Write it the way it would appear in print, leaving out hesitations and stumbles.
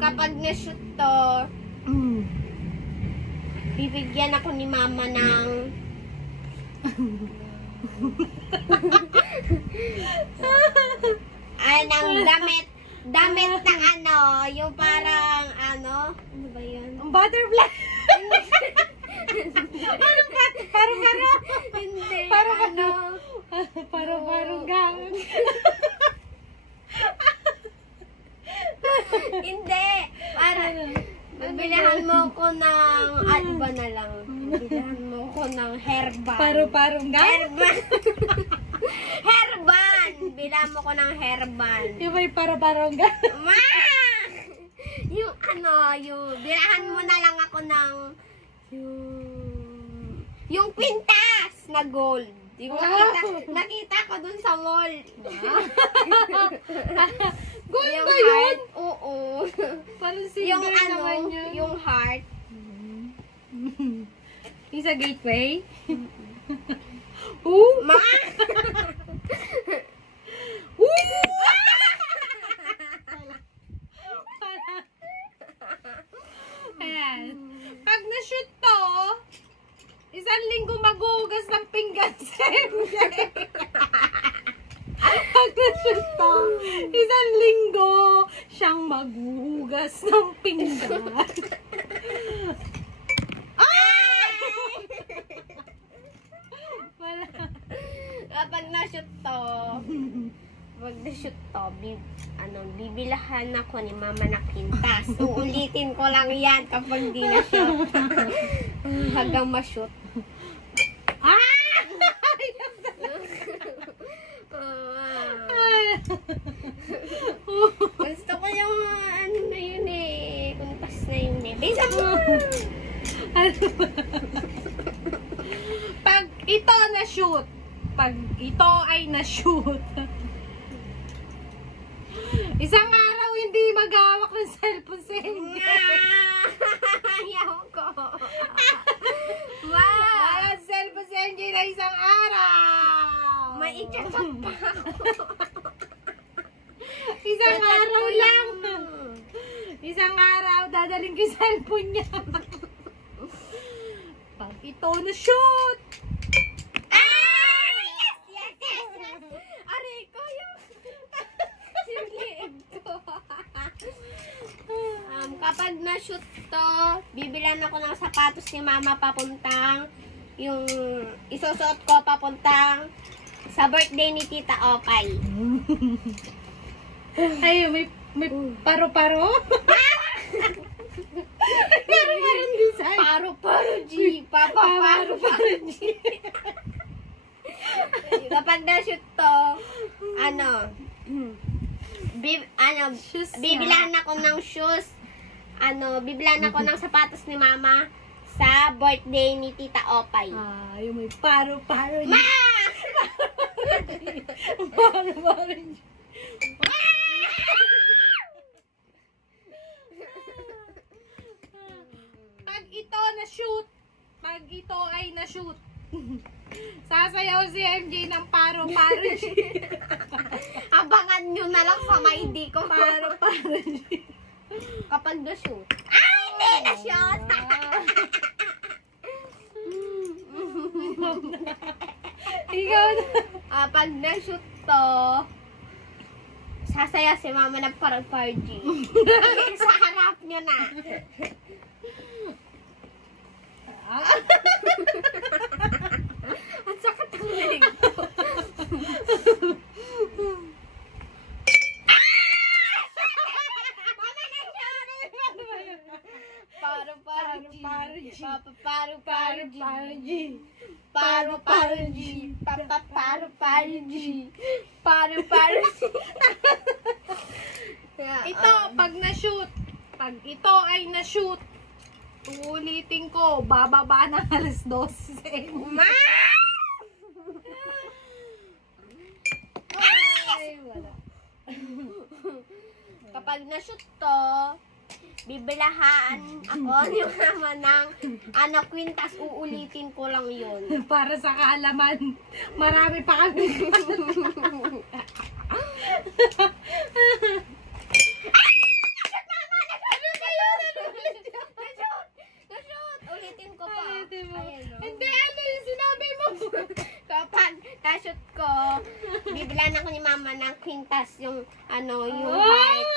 Kapag na-shoot to, bibigyan ako ni mama ng ng damit na ano, yung parang ano ba yun? Butterfly. Paro-paro. Hindi, Paro-paro. Paro-paro gang. Hindi, parang bibilihan mo ko ng iba na lang. Bibilihan mo ko ng hairband. Paro-parong gang. Hairband! Bilang mo ko ng hairband. Yung may paro-parong gang. Ma! Yung ano, bilahan mo na lang ako ng yung pintas na gold. Yung nakita ko dun sa mall. Gold Yung ba yun? heart, oo. Parang Yung silver ano, naman yun. yung heart. Yung sa gateway? Ooh! Ma! Ayan. Pag na-shoot to, isang linggo maghuhugas ng pinggan sa MJ. Pag na-shoot to, isang linggo siyang maghuhugas ng pinggan. Wala. Kapag na-shoot to, bibilahan ako ni mama na pintas. Uulitin ko lang yan kapag di na-shoot. Hanggang ma-shoot. Gusto ko yung ano na yun eh. Kuntas na yun eh. Bisa mo! Pag ito na-shoot, pag ito ay na-shoot, isang araw hindi maghawak ng cellphone sa MJ. Ayaw ko. Wala cellphone sa MJ na isang araw. May i-chat pa ako. Isang araw lang. Isang araw, dadaling ko yung cellphone niya. Pag ito na-shoot, Yes! Aray ko yung liig ko. Kapag na-shoot to, bibilan ako ng sapatos ni mama papuntang yung isusuot ko papuntang sa birthday ni Tita Opay. ay, may paro-paro. Paro-paro design. Paro-paro G. Paro-paro G. Kapag na-shoot to, bibilan ako ng shoes. Bibilan ako ng sapatos ni mama sa birthday ni Tita Opay. Yung may paro-paro. Ma! Paro-paro. Pag ito na-shoot, pag ito ay na-shoot, sasayaw si MJ ng paro-paro. Abangan nyo na lang sa may di ko. Paro-paro. Kapag na-shoot. Ay, hindi na-shoot! Ikaw na. Pag na-shoot to, sasaya si mama ng parag-pargy. Sa harap nyo na. Ang sakit ang leg ko. Ito, pag na-shoot, pag ito ay na-shoot, uulitin ko, bababa ng alas 12 sa inyo. Ay, wala. Kapag na-shoot to, bibilahaan ako ni mama ng kwintas, uulitin ko lang yun. Para sa kaalaman, marami pa kami. Ulitin mo. Ayan, oh. Hindi, ano yung sinabi mo? Kapag na-shoot ko, bibilan ako ni mama ng quintas yung, yung Oh! height.